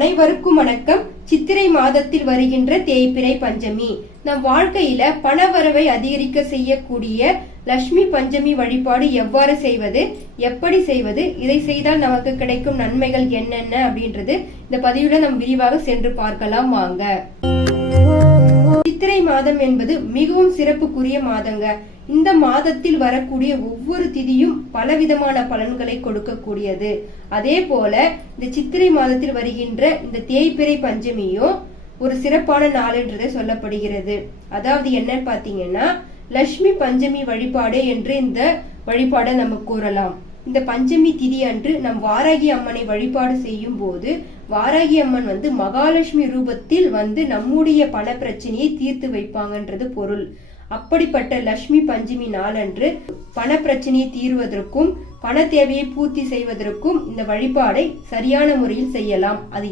அனைவருக்கும் வணக்கம். சித்திரை மாதத்தில் வருகின்ற தேய்பிறை பஞ்சமி நம் வாழ்க்கையில பணவரவை அதிகரிக்க செய்யக்கூடிய லட்சுமி பஞ்சமி வழிபாடு எவ்வாறு செய்வது, எப்படி செய்வது, இதை செய்தால் நமக்கு கிடைக்கும் நன்மைகள் என்னென்ன அப்படின்றது இந்த பதிவுல நாம் விரிவாக சென்று பார்க்கலாம் வாங்க. சித்திரை மாதம் என்பது மிகவும் சிறப்புக்குரிய மாதங்க. இந்த மாதத்தில் வரக்கூடிய ஒவ்வொரு திதியும் பலவிதமான பலன்களை கொடுக்கக்கூடியது. அதே போல இந்த சித்திரை மாதத்தில் வருகின்ற இந்த தேய்பிறை பஞ்சமியும் ஒரு சிறப்பான நாள் என்றதை சொல்லப்படுகிறது. அதாவது என்ன பாத்தீங்கன்னா லட்சுமி பஞ்சமி வழிபாடு என்று இந்த வழிபாடை நம்ம கூறலாம். இந்த பஞ்சமி திதி அன்று நம் வாராகி அம்மனை வழிபாடு செய்யும் போது வாராகி அம்மன் மகாலட்சுமி ரூபத்தில் நம்முடைய பண பிரச்சனையை தீர்த்து வைப்பாங்கன்றது பொருள். அப்படிப்பட்ட லட்சுமி பஞ்சமி நாளன்று பண பிரச்சனையை தீர்வதற்கும் பண தேவையை பூர்த்தி செய்வதற்கும் இந்த வழிபாடை சரியான முறையில் செய்யலாம். அது